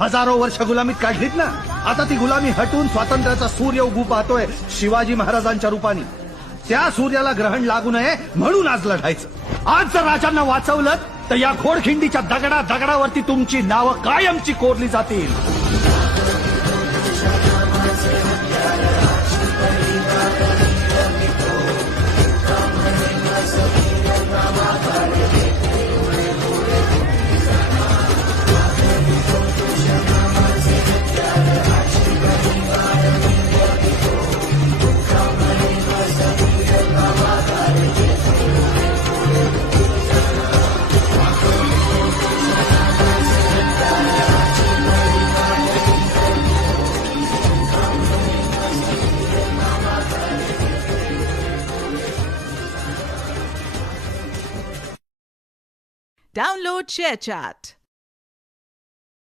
हजारो वर्ष गुलामीत काढलीत ना, आता ती गुलामी हटून स्वातंत्र्याचा सूर्य उगू पाहतोय शिवाजी महाराजांच्या रूपाने. त्या सूर्याला ग्रहण लागू नये म्हणून आज लढायचं. आज जर राजांना वाचवलं तर या घोडखिंडीच्या दगडावरती तुमची नावं कायमची कोरली जातील. Download ShareChat.